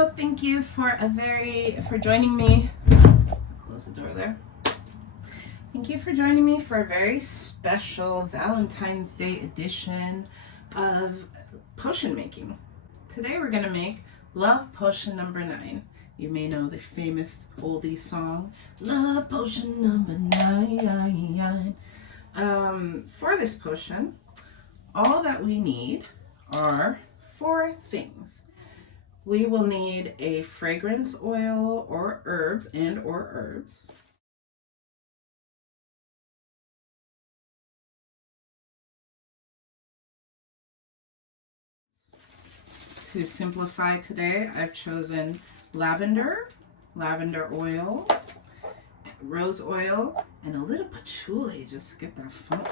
So thank you for joining me. Close the door there. Thank you for joining me for a very special Valentine's Day edition of potion making. Today we're going to make Love Potion number 9. You may know the famous oldie song, Love Potion number 9. For this potion, all that we need are 4 things. We will need a fragrance oil or herbs or herbs. To simplify today, I've chosen lavender oil, rose oil, and a little patchouli just to get that funk.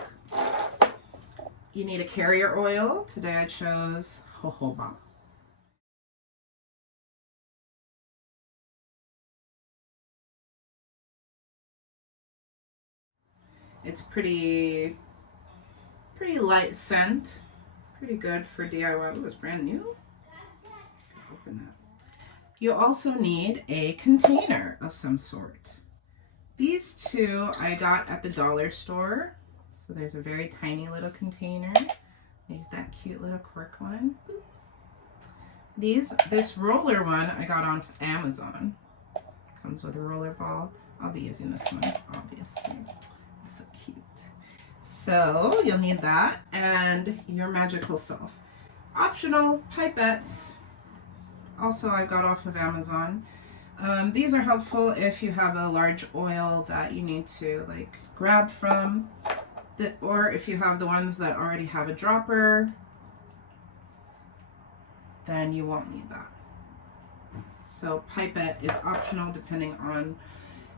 You need a carrier oil. Today I chose jojoba. It's pretty light scent, pretty good for DIY. It was brand new. Open that. You also need a container of some sort. These 2 I got at the dollar store. So there's a very tiny little container. There's that cute little cork one. This roller one I got on Amazon. Comes with a roller ball. I'll be using this one, obviously. So cute. So you'll need that and your magical self. Optional pipettes. Also I got off of Amazon. These are helpful if you have a large oil that you need to like grab from, or if you have the ones that already have a dropper, then you won't need that. So pipette is optional depending on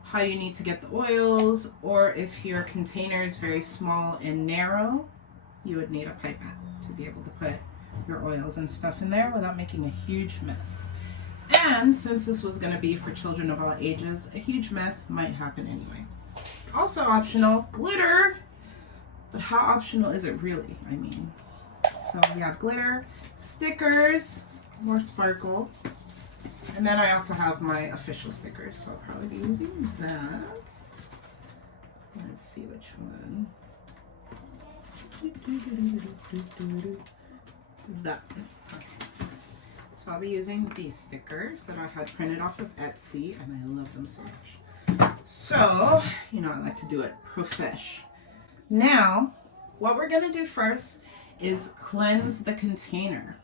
how you need to get the oils, or if your container is very small and narrow, you would need a pipette to be able to put your oils and stuff in there without making a huge mess. And since this was going to be for children of all ages, a huge mess might happen anyway. Also optional, glitter. But how optional is it really? I mean, so we have glitter, stickers, more sparkle, and then I also have my official stickers, so I'll probably be using that. Let's see which one. That one. Okay. So I'll be using these stickers that I had printed off of Etsy, and I love them so much. So, you know, I like to do it profesh. Now, what we're going to do first is cleanse the container.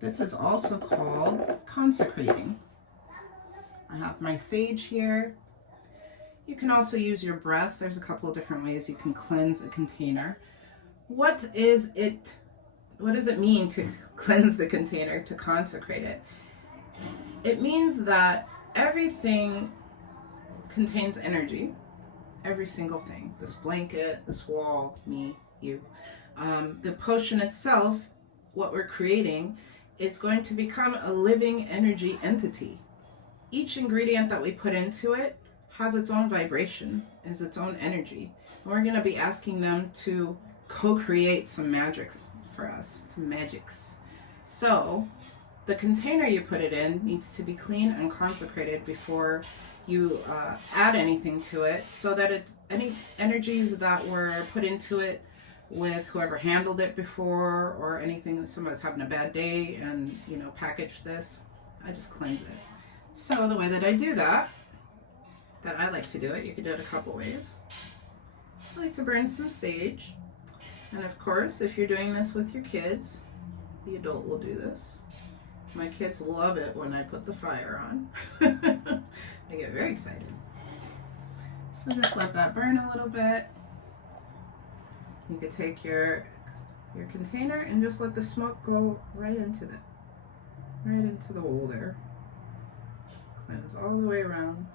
This is also called consecrating. I have my sage here. You can also use your breath. There's a couple of different ways you can cleanse a container. What does it mean to cleanse the container, to consecrate it? It means that everything contains energy. Every single thing. This blanket, this wall, me, you. The potion itself, what we're creating, is going to become a living energy entity. Each ingredient that we put into it has its own vibration, is its own energy. And we're going to be asking them to co-create some magics for us, some magics. So the container you put it in needs to be clean and consecrated before you add anything to it, so that any energies that were put into it with whoever handled it before, or anything, somebody's having a bad day and, you know, package this, I just cleanse it. So the way that I do that I like to do it, you can do it a couple ways. I like to burn some sage, and of course if you're doing this with your kids, the adult will do this. My kids love it when I put the fire on. They get very excited. So just let that burn a little bit. You could take your container and just let the smoke go right into the hole there. Cleanse all the way around.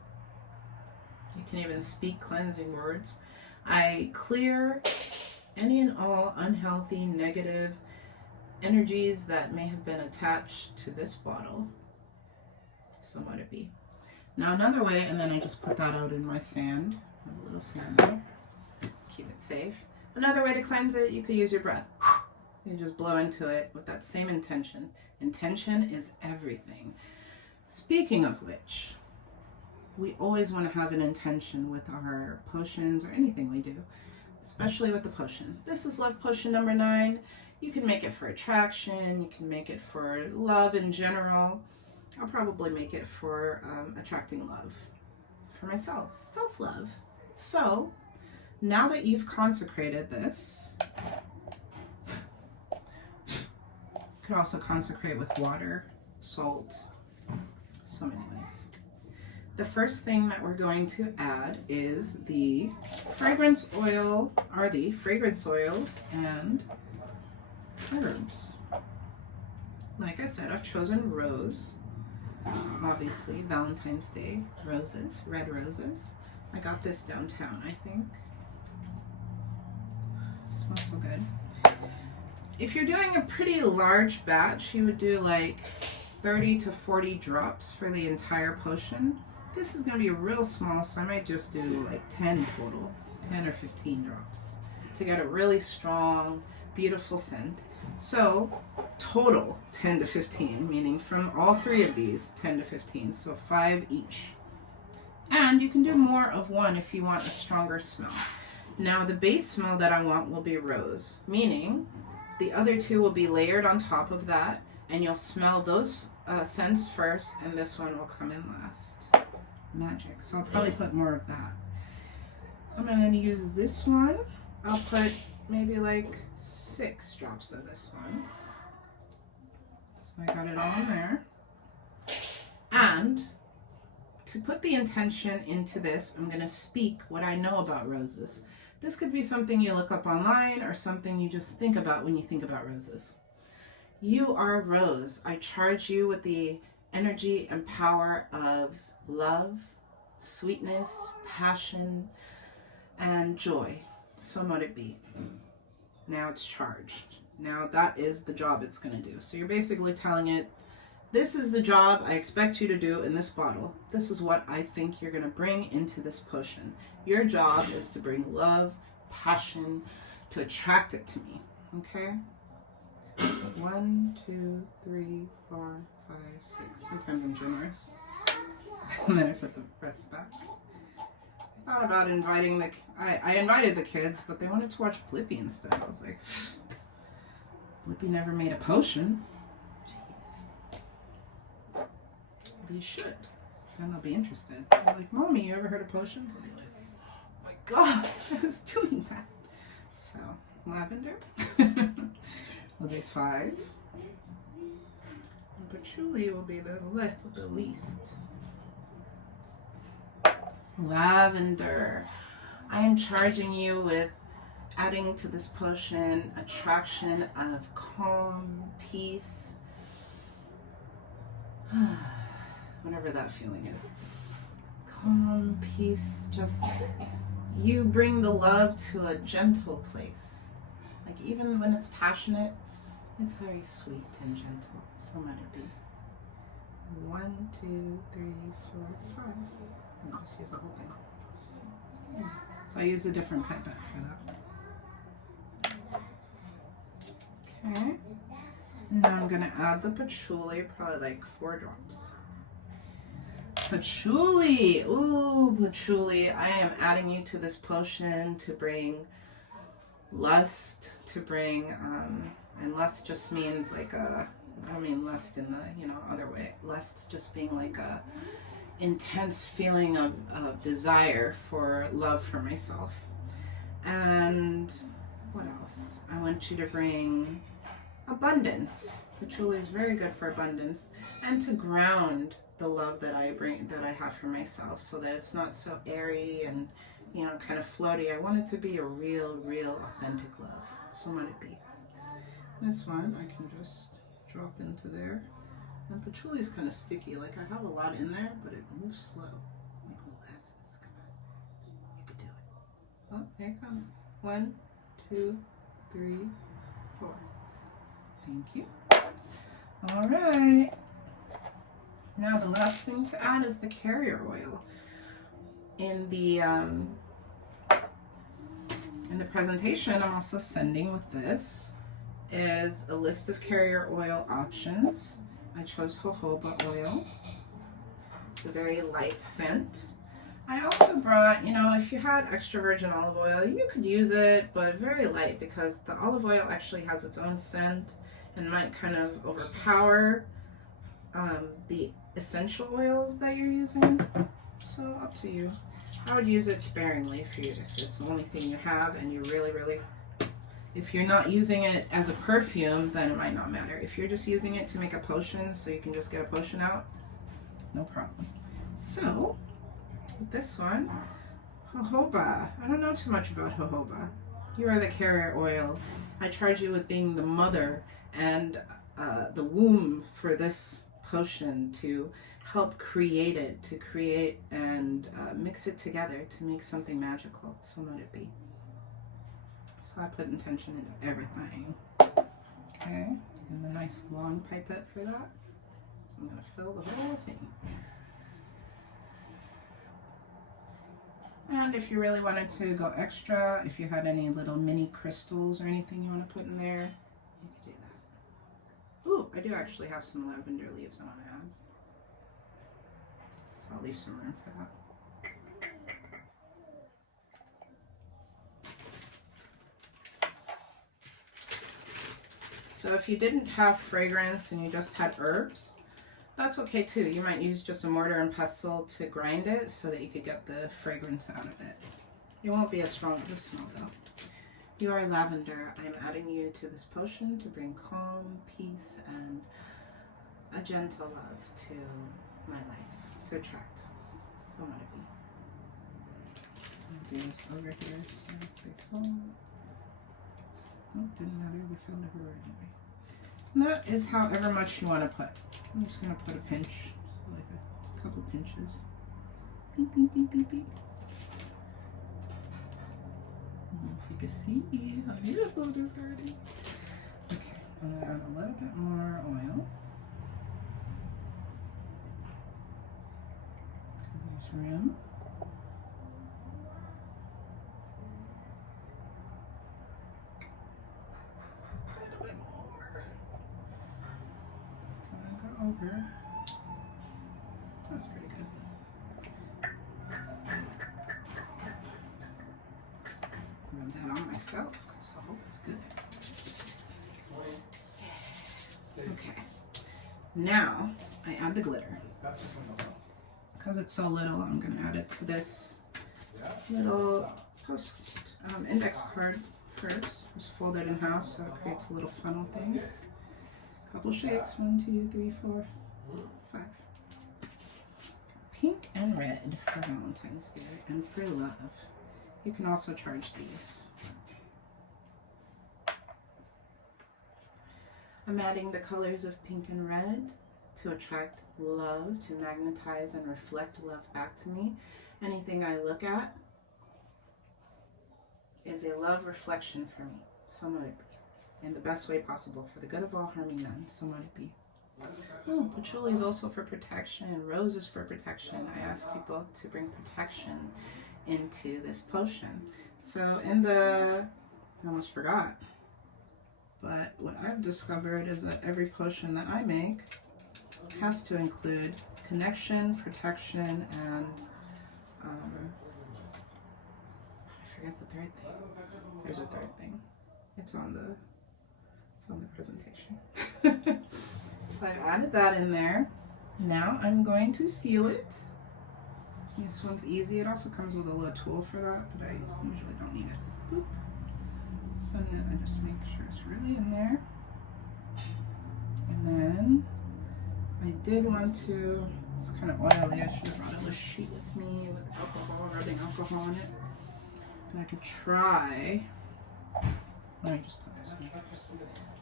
You can even speak cleansing words. I clear any and all unhealthy, negative energies that may have been attached to this bottle. So let it be. Now another way, and then I just put that out in my sand. I have a little sand there. Keep it safe. Another way to cleanse it, you could use your breath. You just blow into it with that same intention. Intention is everything. Speaking of which, we always want to have an intention with our potions or anything we do, especially with the potion. This is love potion number 9. You can make it for attraction. You can make it for love in general. I'll probably make it for attracting love for myself, self-love. So now that you've consecrated this, you can also consecrate with water, salt, so many ways. The first thing that we're going to add is the fragrance oil, or the fragrance oils and herbs. Like I said, I've chosen rose. Obviously, Valentine's Day roses, red roses. I got this downtown, I think. It smells so good. If you're doing a pretty large batch, you would do like 30 to 40 drops for the entire potion. This is going to be real small, so I might just do like 10 total, 10 or 15 drops to get a really strong, beautiful scent. So total 10 to 15, meaning from all 3 of these 10 to 15, so 5 each. And you can do more of one if you want a stronger smell. Now the base smell that I want will be rose, meaning the other 2 will be layered on top of that, and you'll smell those scents first, and this one will come in last. Magic. So I'll probably put more of that. I'm going to use this one. I'll put maybe like 6 drops of this one. So I got it all in there. And to put the intention into this, I'm going to speak what I know about roses. This could be something you look up online or something you just think about when you think about roses. You are a rose. I charge you with the energy and power of love, sweetness, passion, and joy. So mote it be. Now it's charged. Now that is the job it's going to do. So you're basically telling it, this is the job I expect you to do in this bottle. This is what I think you're going to bring into this potion. Your job is to bring love, passion, to attract it to me. Okay? 1, 2, 3, 4, 5, 6. Sometimes I'm generous. And then I put the rest back. I thought about inviting I invited the kids, but they wanted to watch Blippi instead. I was like, Blippi never made a potion. Jeez. Maybe you should. Then they'll be interested. They're like, Mommy, you ever heard of potions? I'll be like, oh my God, I was doing that. So, lavender. Will be 5. And patchouli will be the least. Lavender. I am charging you with adding to this potion attraction of calm, peace, whatever that feeling is. Calm, peace, just you bring the love to a gentle place. Like even when it's passionate, it's very sweet and gentle. So might it be. 1, 2, 3, 4, 5. And I'll just use the whole thing. Yeah. So I use a different pipette for that. Okay. Now I'm going to add the patchouli, probably like 4 drops. Patchouli! Ooh, patchouli. I am adding you to this potion to bring lust, to bring, and lust just means like a, I don't mean lust in the, other way. Lust just being like a intense feeling of desire for love for myself. And what else? I want you to bring abundance. Patchouli is very good for abundance and to ground the love that I bring, that I have for myself, so that it's not so airy and kind of floaty. I want it to be a real authentic love. So might it be. This one I can just drop into there. And patchouli is kind of sticky. Like I have a lot in there, but it moves slow. Like molasses. Come on. You could do it. Oh, there it comes. 1, 2, 3, 4. Thank you. All right. Now the last thing to add is the carrier oil. In the presentation, I'm also sending with this is a list of carrier oil options. I chose jojoba oil. It's a very light scent. I also brought, you know, if you had extra virgin olive oil, you could use it, but very light because the olive oil actually has its own scent and might kind of overpower the essential oils that you're using. So up to you. I would use it sparingly if it's the only thing you have and you really, if you're not using it as a perfume, then it might not matter. If you're just using it to make a potion so you can just get a potion out, no problem. So, with this one, jojoba. I don't know too much about jojoba. You are the carrier oil. I charge you with being the mother and the womb for this potion to help create it, to create and mix it together to make something magical. So let it be. So I put intention into everything. Okay, and a nice long pipette for that. So I'm going to fill the whole thing. And if you really wanted to go extra, if you had any little mini crystals or anything you want to put in there, you could do that. Ooh, I do actually have some lavender leaves I want to add. So I'll leave some room for that. So if you didn't have fragrance and you just had herbs, that's okay too. You might use just a mortar and pestle to grind it so that you could get the fragrance out of it. It won't be as strong of a smell though. You are lavender. I am adding you to this potion to bring calm, peace, and a gentle love to my life, to attract. So let it be. I'll do this over here so they fall. Oh, didn't matter. We found everywhere anyway. And that is however much you want to put. I'm just going to put a pinch, so like a couple pinches. Beep, beep, beep, beep, beep. I don't know if you can see how beautiful it is already. Okay, I'm going to add a little bit more oil. There's room. Over. That's pretty good. Rub that on myself because I hope it's good. Okay. Now I add the glitter. Because it's so little, I'm going to add it to this little index card first. Just fold it in half so it creates a little funnel thing. Couple shakes, 1, 2, 3, 4, 5. Pink and red for Valentine's Day and for love. You can also charge these. I'm adding the colors of pink and red to attract love, to magnetize and reflect love back to me. Anything I look at is a love reflection for me. So let it be. In the best way possible, for the good of all, harming none. So let it be. Oh, patchouli is also for protection. Rose is for protection. I ask people to bring protection into this potion. So I almost forgot, but what I've discovered is that every potion that I make has to include connection, protection, and I forget the third thing. There's a third thing. It's on the presentation. So I've added that in there. Now I'm going to seal it. This one's easy. It also comes with a little tool for that, but I usually don't need it. Boop. So now I just make sure it's really in there. And then I did want to, it's kind of oily. I should have brought a little sheet with me with alcohol, rubbing alcohol on it. But I could try. Let me just put this on first.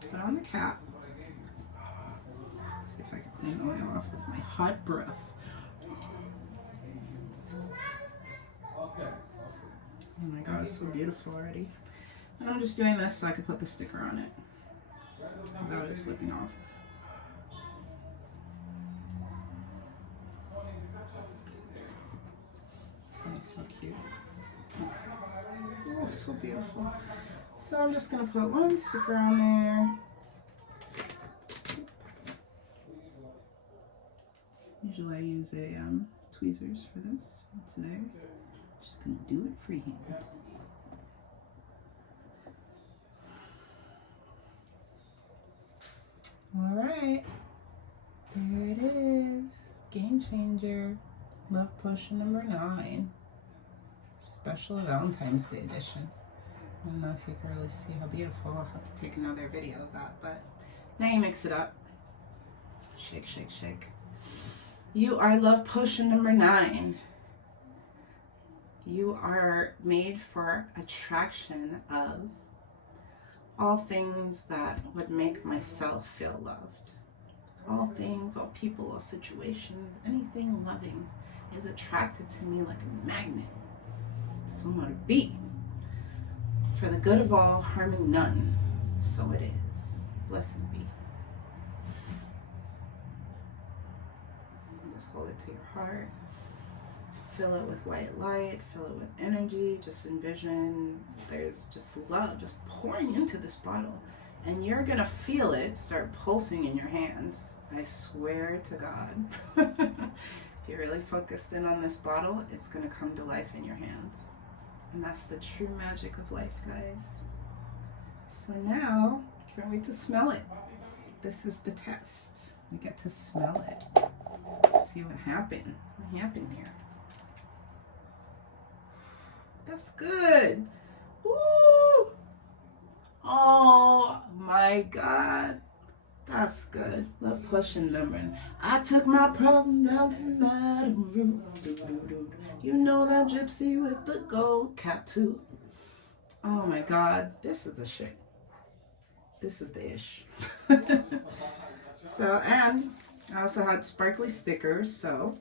Put on the cap. See if I can clean the oil off with my hot breath. Oh my god, it's so beautiful already. And I'm just doing this so I can put the sticker on it without it slipping off. Oh, so cute. Okay. Oh, so beautiful. So I'm just going to put one sticker on there. Usually I use a tweezers for this. Today, I'm just going to do it freehand. All right, there it is. Game Changer, Love Potion number 9. Special Valentine's Day edition. I don't know if you can really see how beautiful. I'll have to take another video of that, but now you mix it up. Shake, shake, shake. You are Love Potion number 9. You are made for attraction of all things that would make myself feel loved. All things, all people, all situations, anything loving is attracted to me like a magnet. Somewhere to be. For the good of all, harming none. So it is. Blessed be. Just hold it to your heart. Fill it with white light. Fill it with energy. Just envision there's just love just pouring into this bottle. And you're going to feel it start pulsing in your hands. I swear to God. If you're really focused in on this bottle, it's going to come to life in your hands. And that's the true magic of life, guys. So now, can't wait to smell it. This is the test. We get to smell it. See what happened. What happened here? That's good. Woo! Oh my God. That's good. Love Potion number. I took my problem down to Madame Rue. You know that gypsy with the gold cap too. Oh my God. This is the shit. This is the ish. So, and I also had sparkly stickers. So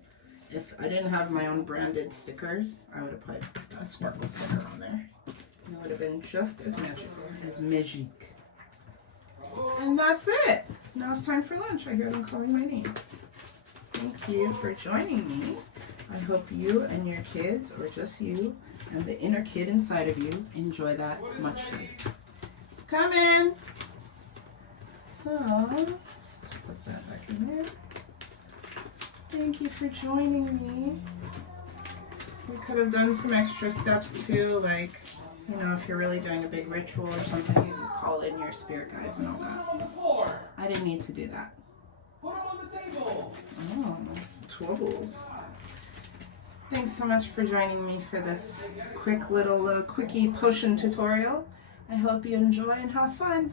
if I didn't have my own branded stickers, I would have put a sparkle sticker on there. It would have been just as magical as Magick. And that's it. Now it's time for lunch. I hear them calling my name. Thank you for joining me. I hope you and your kids, or just you and the inner kid inside of you, enjoy that muchly. Come in. So, let's put that back in there. Thank you for joining me. We could have done some extra steps too, like, you know, if you're really doing a big ritual or something, you can call in your spirit guides and all that. I didn't need to do that. Put them on the table. Oh, tools. Thanks so much for joining me for this quick little quickie potion tutorial. I hope you enjoy and have fun.